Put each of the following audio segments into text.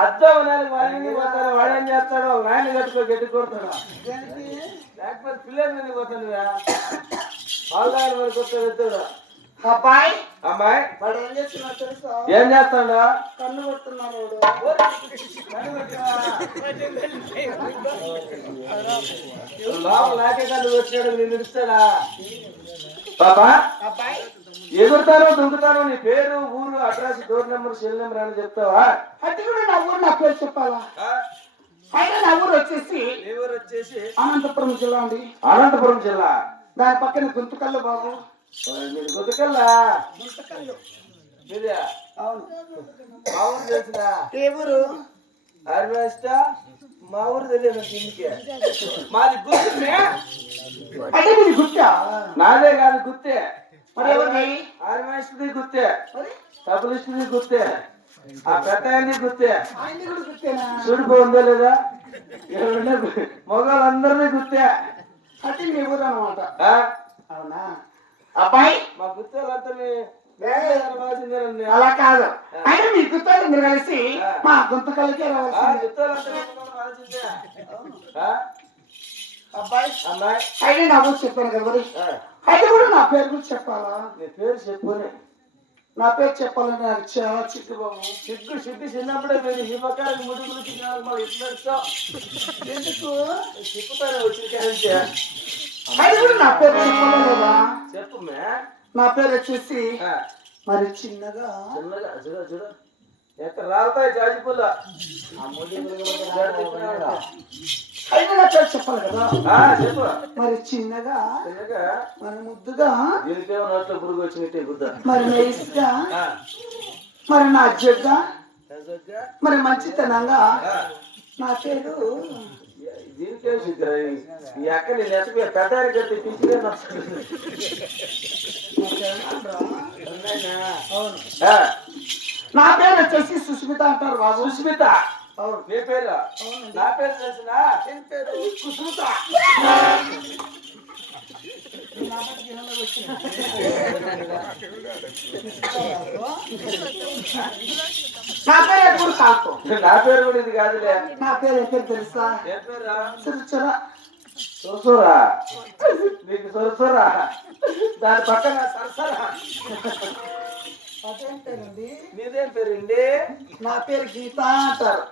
అర్థం వాడేం చేస్తాడు నాయన కట్టుకో గట్టి కొడతాడు లేకపోతే పిల్లలు మీద పోతాడు వాళ్ళ వరకు వస్తాడు అబ్బాయి అమ్మాయి వాడు ఏం చేస్తున్నాడు తెలుసా? ఏం చేస్తాడు కన్ను కొడుతున్నాడు లోపల నాకే కన్ను వచ్చాడు నేను ఇస్తాడా బాబా అబ్బాయి ఎగురుతారో దుంకుతారో నీ పేరు ఊరు address door number cell number అని చెప్తావా? అది కూడా నా ఊరు నా పేరు చెప్పాలా? అయినా నా ఊరు వచ్చేసి అనంతపురం జిల్లా అండి. అనంతపురం జిల్లా దాని పక్కన గుంతకల్లు బాబు. మీరు గుంతకల్లా? గుంతకల్లు అవును. మా ఊరు తెలిసిందా? ఏ ఊరు? అరివేస్ట. మా ఊరు తెలియదు ఇంటికి. మాది గుర్తే. అంటే మీది గుర్తా? నాదే కాదు గుర్తే. మరి ఎవరిది? అరివేస్టది గుర్తే, కపిలిస్టుది గుర్తే, ఆ పెద్ద గుర్తే. చూడుకో ఉందో లేదా మొగాళ్ళందరినీ గుర్తే. అంటే మీ ఊరు అనమాట. అవునా అబ్బాయి? మా గుర్తేలంతా అలా కాదు. అయినా మీ గుర్తాలు మీరు కలిసి మా గుంతకల్లికే అబ్బాయి. అమ్మాయి అయినా నా ఊరు చెప్పాను కదా మరి. అయితే కూడా నా పేరు గురించి చెప్పాలా? నీ పేరు చెప్పునే. నా పేరు చెప్పాలంటే నాకు చాలా చిక్కు బాబు. సిగ్గు సిగ్గు చిన్నప్పుడే మీరు ఈ పక్కన ముడి గురించి ఇట్లా ఎందుకు చెప్పుతారా వచ్చి అయితే కూడా నా పేరు చెప్పాలా లేదా? చెప్పు నా పేరు వచ్చేసి మరి చిన్నగా చిన్నగా చూడ చూడ ఎక్కడ రాలుతాయి జాజిపుల్ల. అయితే నా పేరు చెప్పాలి కదా. చెప్పు మరి చిన్నగా చిన్నగా మరి ముద్దుగా దీనికేమో నోట్లో పురుగు వచ్చినట్టే గుద్దా. మరి నైస్గా మరి నా జగ్గా మరి మంచితనంగా నా పేరు దీనికేం సిగ్గురా ఎక్కడ నేను ఎత్తపోయా పెద్దారి కట్టి పిచ్చిగా నా పేరు వచ్చేసి సుస్మిత అంటారు బాబు. సుస్మిత? అవును. నీ పేరు? నా పేరు తెలిసిన పేరు కుస్మిత. నా పేరు ఎప్పుడు కాకు. నా పేరు కూడా ఇది కాదులే. నా పేరు ఎక్కడ తెలుసా? ఏ పేరా? సురచురా. సురసురా? నీకు సురసురా? దాని పక్కన సరసరా. అదేం పేరండి? నీదేం పేరండి? నా పేరు గీత అంటారు.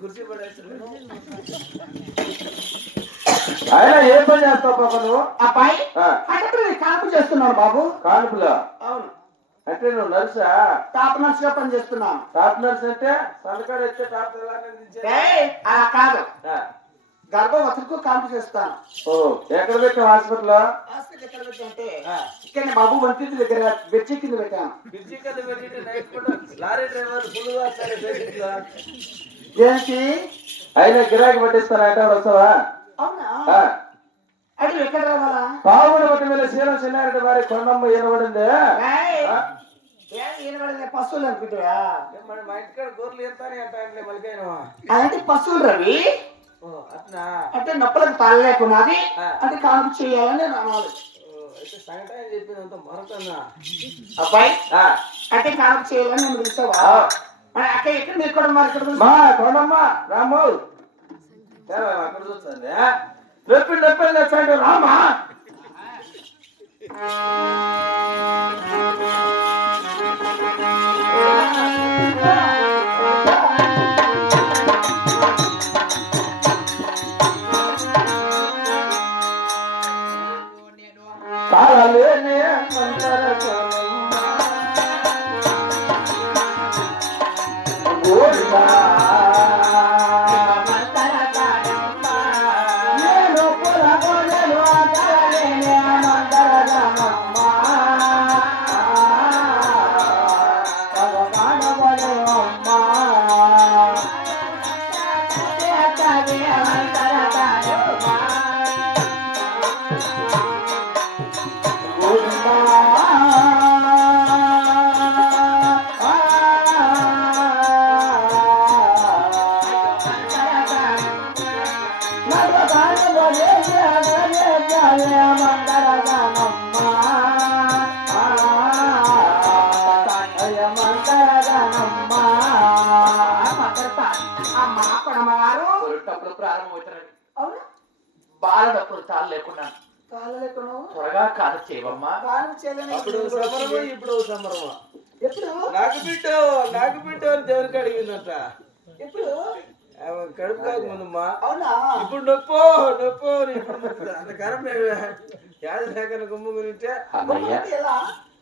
కుర్చీ పడేసి ఆయన ఏ పని చేస్తావు పాప నువ్వు? అబ్బాయి అంటే కాపు చేస్తున్నాను బాబు. కానుపులో? అవును. అంటే నువ్వు నర్సా? టాప్ నర్స్ గా పని చేస్తున్నాను. టాప్ నర్స్ అంటే సన్నకాడ వచ్చే టాప్ అలా కాదు, గర్భవతులకు కాపు చేస్తాను. ఓ ఎక్కడ పెట్టావు హాస్పిటల్? హాస్పిటల్ ఎక్కడ పెట్టంటే ఇక్కడ బాబు వంటి దగ్గర బెడ్జి కింద పెట్టాను. బెడ్జి కింద పెట్టి లారీ డ్రైవర్ ఫుల్గా దేనికి అయినా గిరాకీ పట్టిస్తానంటే వస్తావా? అవునా? అది ఎక్కడ రావాలా? పావుడు ఒకటి వేల శీలం చిన్నారెడ్డి వారి కొండమ్మ ఈనబడింది. ఈనబడింది పశువులు అనుకుంటా. మా ఇంటికాడ గోర్లు ఎంతానే అంటే మళ్ళీ అలాంటి పశువులు రవి. అట్లా అంటే నొప్పులకు తాళ లేకున్నది అది కానుక చేయాలని నేను అనాలి. అయితే సంగతి చెప్పిందంత మరొకన్నా అబ్బాయి అంటే కానుక చేయాలని నేను పిలిచావా? మరి అక్కడ ఎక్కడ మీరు కూడా మరి ఇక్కడ మా కొండమ్మ రాము అక్కడ చూస్తుంది నొప్పి నొప్పి నచ్చాడు రామా కాలలేనే గోవిందా బాలడప్పుడు తాళ్ళు లేకుండా త్వరగా కాదు చేయవమ్మా. అప్పుడు సంబరమా ఇప్పుడు సంబరమా ఎప్పుడు నాకు బిడ్డ అని దేవునికి అడిగిందంట ఎప్పుడు కడుపు కాక ముందమ్మా అవునా ఇప్పుడు నొప్పో అంతకారం యాద లేక గుమ్ము గురించే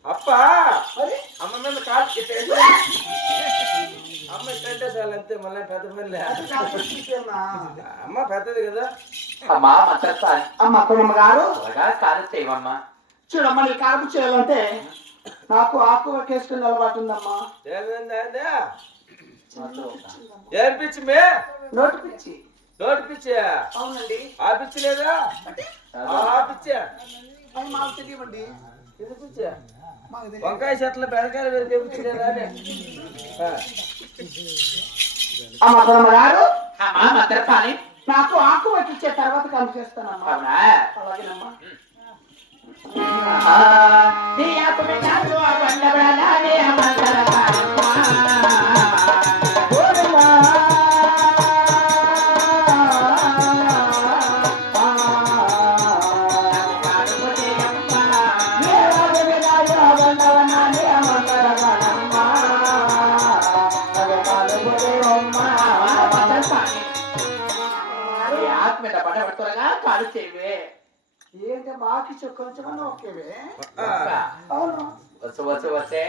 అప్ప అమ్మ మీద కాలు అమ్మ ఇట్టంటే చాలు అంతే మళ్ళీ పెద్ద పని అమ్మ పెద్దది కదా అమ్మా అమ్మ కొమ్మ గారు కాదు చేయవమ్మా. చూడమ్మా నీ కాపు చేయాలంటే నాకు ఆకు వేసుకుని అలవాటు ఉందమ్మా. ఏం పిచ్చి మే నోటి పిచ్చి అవునండి ఆ పిచ్చి లేదా ఆ పిచ్చా అది మాకు తెలియమండి. ఇది పిచ్చా వంకాయ చెట్ల బెడకాయలు వేరే పిచ్చి లేదా అమ్మ కొమ్మ గారు నాకు ఆకు పట్టించే తర్వాత కలుపు చేస్తానమ్మా. అలాగేనమ్మా. కాదు చేయవే ఏంటి మాకి కొంచెమన్నా ఓకేవే అవును వచ్చే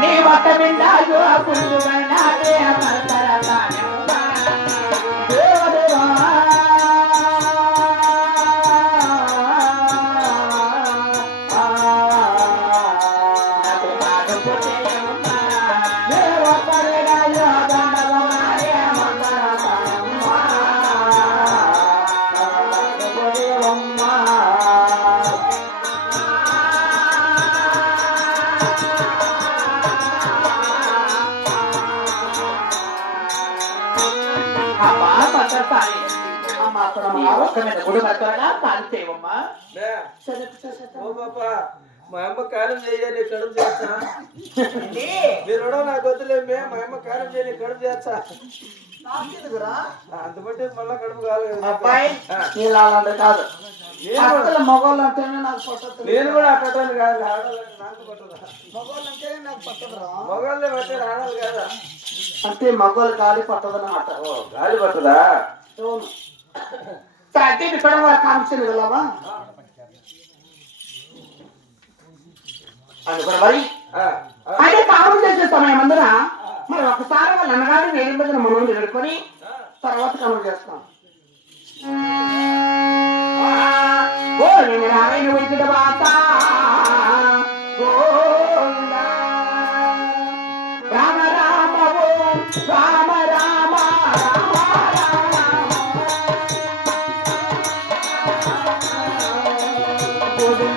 నీ వట్ట మిండాయో పుల్లుగన్నాదే అమర్తరతానే దేవదేవా నాకు పాడు పుట్టేయమ్మా దేవపరేడాయో దండవమారే అమర్తరతానమ్మా మా అమ్మ కారం చేయాలి కడుపు చేస్తా మీరు నాకు వద్దులేమే మా అమ్మ కారం చేయాలి కడుపు చేస్తా అంత బట్టి మళ్ళా కడుపు కాలేదు అబ్బాయి నీళ్ళంటే కాదు మగవాళ్ళు అంటేనే నాకు పట్టదు. నేను కూడా అట్టడానికి కాదు ఆడాలంటే నాకు పట్టదా మగవాళ్ళు అంటేనే నాకు పట్టదురా. మగవాళ్ళే పట్టారు ఆడాలి కదా అంటే మగవాళ్ళు గాలి పట్టదన్నమాట. గాలి పట్టదా అవును. అంటే ఇక్కడ కాన్షన్ వెళ్ళావా అనుకున్న మరి అంటే కాలం చేసే సమయం అందున మరి ఒకసారి వాళ్ళ అన్నగారి వేడి మీద మనం ఎదుర్కొని తర్వాత కనుక చేస్తాం. ఓ నేను నారాయణ వైద్యుడ వాత రామ రామ ఓం రామ రామ రామ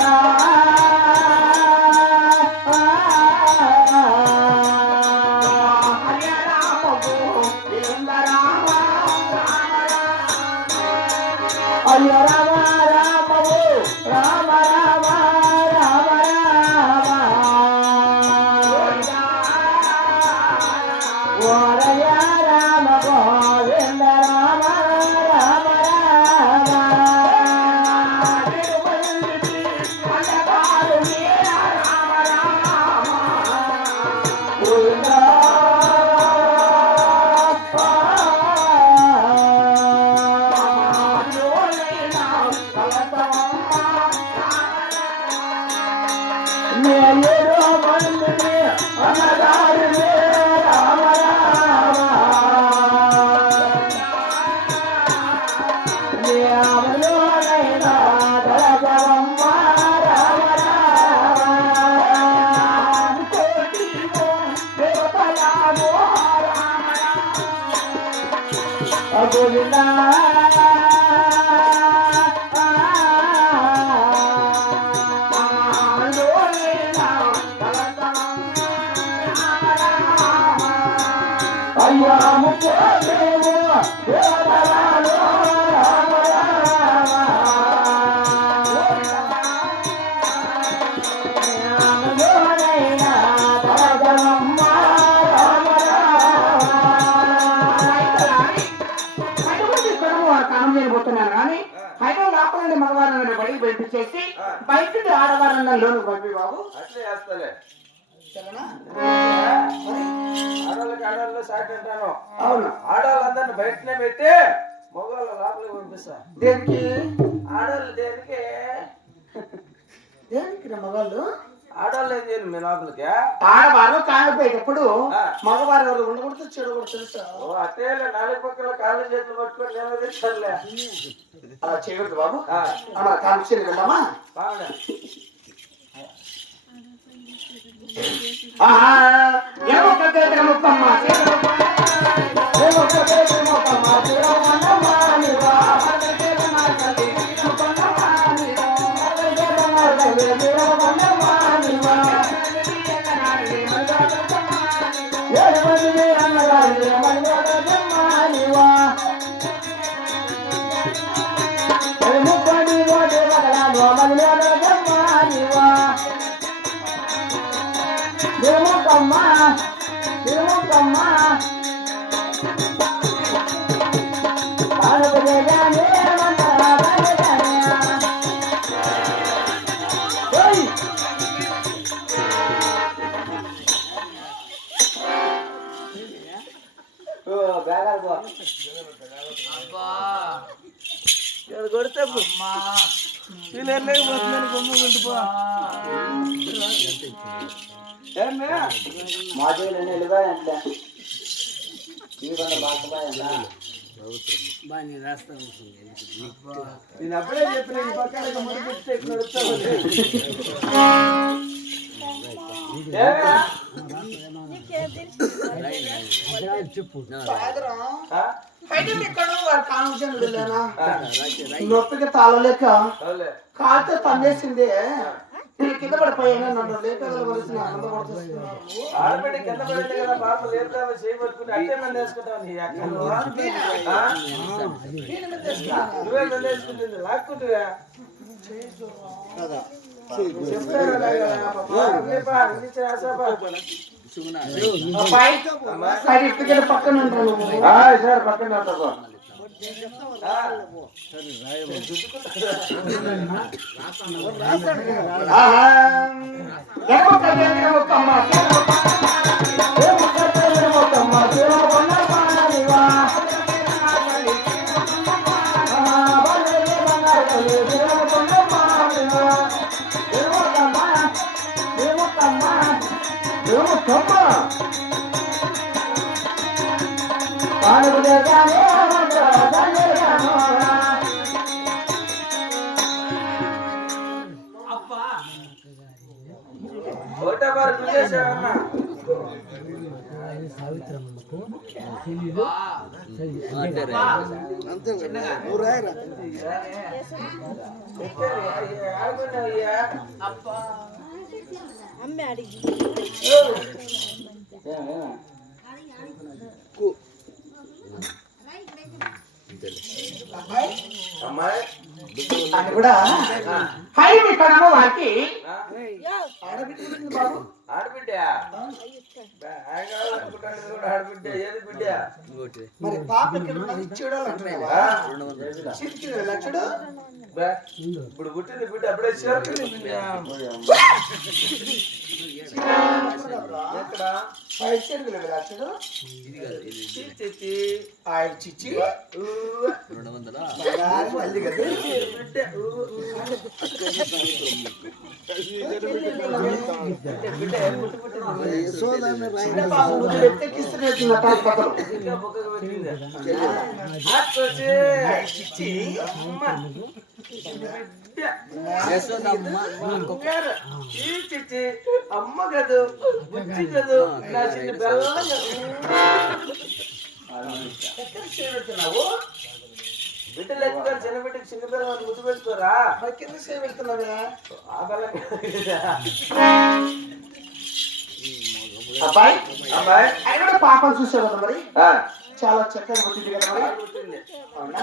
రామ అయ్యో రామ రామవు రామ రామ రామ రామ ఓరయ రామ గోవింద రామ రామ రామ బయట పంపించేసి బయట ఆడవారన్న లోను పంపి బాబు అట్లే చేస్తలే ఆడవాళ్ళకి ఆడవాళ్ళు సాటి అంటాను. అవును ఆడవాళ్ళందరినీ బయటనే పెట్టి మగవాళ్ళ లోపలికి పంపిస్తా. దేనికి ఆడవాళ్ళు దేనికి దేనికి మగవాళ్ళు ఆడవాళ్ళు ఏం చేయను మీ లోపలికి. ఆడవారు కాలిపోయేటప్పుడు మగవారు ఎవరు ఉండకూడదు చెడు కూడా తెలుసా. అట్టే నాలుగు పక్కల కాళ్ళు చేతులు పట్టుకొని నిలదీస్తారులే. అలా చేయకూడదు బాబు. కాల్చేది వెళ్దామా. కొడితే లేకపోతుందని గుమ్ముకుంటుపో. నేను అప్పుడే చెప్పిన ఈ పక్కన నొప్పికి తాళలేక కాల్తో తన్నేసింది. కింద పడిపోయాను. నన్ను లేపవలసిన ఆడబిడ్డ కింద పడింది కదా పాప లేపుదామా చేయబట్టుకుని అట్టే మంది వేసుకుంటావు. నీ నువ్వే మంది వేసుకుంటుంది లాక్కుంటువా పక్కన సార్ పక్కన అమ్మాయి అది కూడా హై ఇక్కడ వారికి ఆడబిడ్డ ఆడబిడ్డ ఏది బిడ్డ మరి పాపకి చూడాలంటున్నావా ఇప్పుడు పుట్టింది బిడ్డ అప్పుడే చేరుకుంది ఎక్కడ చిచ్చి అమ్మ కదూ బుజ్జి కదూ నా చిన్న బెల్లం పెడుతున్నావు బిడ్డలు ఎక్కువ చిన్న బిడ్డకి చిన్న బెల్లం ముద్దు పెట్టుకోరా కింద సేవ పెడుతున్నావా ఆ బెల్లం అబ్బాయి అమ్మాయి ఆయన పాపను చూసావు కదా మరి చాలా చక్కగా పుట్టింది కదా మరి పుట్టింది అవునా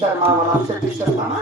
సరే మా మనం సెట్ చేస్తామా